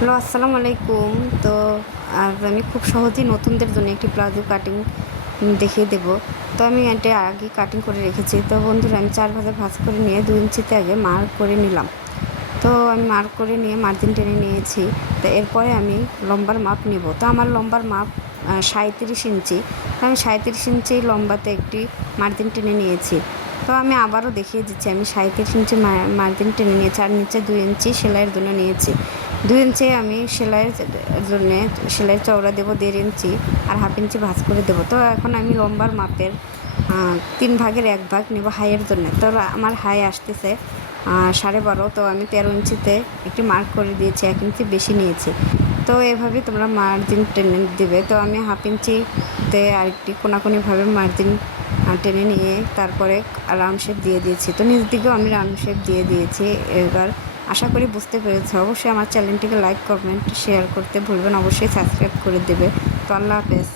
Hello, আসসালামু আলাইকুম। তো আর আমি খুব সহজেই নতুনদের জন্য একটি প্লাজো কাটিং দেখিয়ে দেব। তো আমি এটা আগে কাটিং করে রেখেছি। তো বন্ধুরা, আমি চার ভাগে ভাজ করে নিয়ে দু ইঞ্চিতে আগে মার্ক করে নিলাম। তো আমি মার্ক করে নিয়ে মার্জিন টেনে নিয়েছি। তো এরপরে আমি লম্বার মাপ নেব। তো আমার লম্বার মাপ সাঁত্রিশ ইঞ্চি। তো আমি সাঁত্রিশ ইঞ্চি লম্বাতে একটি মার্জিন টেনে নিয়েছি। তো আমি আবারও দেখিয়ে দিচ্ছি, আমি সাঁত্রিশ ইঞ্চি মার্জিন টেনে নিয়েছি আর নিচে দুই ইঞ্চি সেলাইয়ের জন্য নিয়েছি। দুই ইঞ্চি আমি সেলাইয়ের জন্য, সেলাইয়ের চওড়া দেবো দেড় ইঞ্চি আর হাফ ইঞ্চি ভাঁজ করে দেবো। তো এখন আমি লম্বার মাপের তিন ভাগের এক ভাগ নেব হাইয়ের জন্য। তো আমার হাই আসতেছে সাড়ে বারো। তো আমি তেরো ইঞ্চিতে একটি মার্ক করে দিয়েছি, এক ইঞ্চি বেশি নিয়েছি। তো এভাবে তোমরা মার্জিন টেনে দিবে। তো আমি হাফ ইঞ্চিতে আরেকটি কোনাকুনিভাবে মার্জিন টেনে নিয়ে তারপরে রাউন্ড শেপ দিয়ে দিয়েছি। তো নিজ দিকেও আমি রাউন্ড শেপ দিয়ে দিয়েছি। এবার আশা করি বুঝতে পেরেছি। অবশ্যই আমার চ্যানেলটিকে লাইক কমেন্ট শেয়ার করতে ভুলবেন অবশ্যই সাবস্ক্রাইব করে দেবে। তো আল্লাহ হাফেজ।